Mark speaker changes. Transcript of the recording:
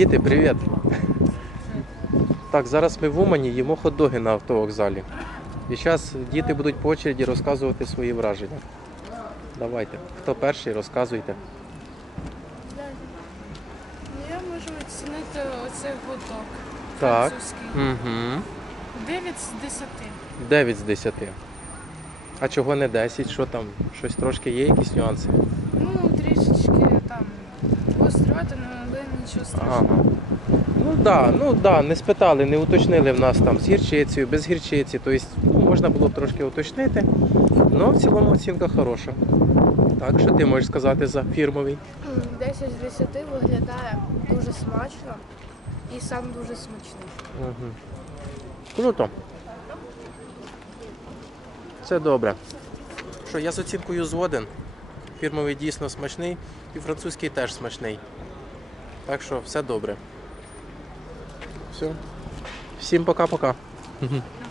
Speaker 1: Діти, привіт! Так, зараз ми в Умані їмо хот-доги на автовокзалі. І зараз діти будуть по очереді розказувати свої враження. Давайте. Хто перший, розказуйте.
Speaker 2: Ну, я можу оцінити оцей гудок
Speaker 1: Так.
Speaker 2: французький.
Speaker 1: Угу.
Speaker 2: 9 з 10.
Speaker 1: 9 з 10. А чого не 10? Що там? Щось трошки є, якісь нюанси?
Speaker 2: Ну, трішечки там гострувати, але нічого страшного.
Speaker 1: Ага. Ну да, ну да, не спитали, не уточнили в нас там з гірчицею, без гірчиці. Тобто ну, можна було б трошки уточнити. але в цілому оцінка хороша. Так, що ти можеш сказати за фірмовий?
Speaker 3: 10 з 10 виглядає дуже смачно і сам дуже смачний.
Speaker 1: Угу. Круто. Це добре. Що я з оцінкою згоден. Фірмовий дійсно смачний і французький теж смачний. Так що все добре. Все. Всім пока-пока.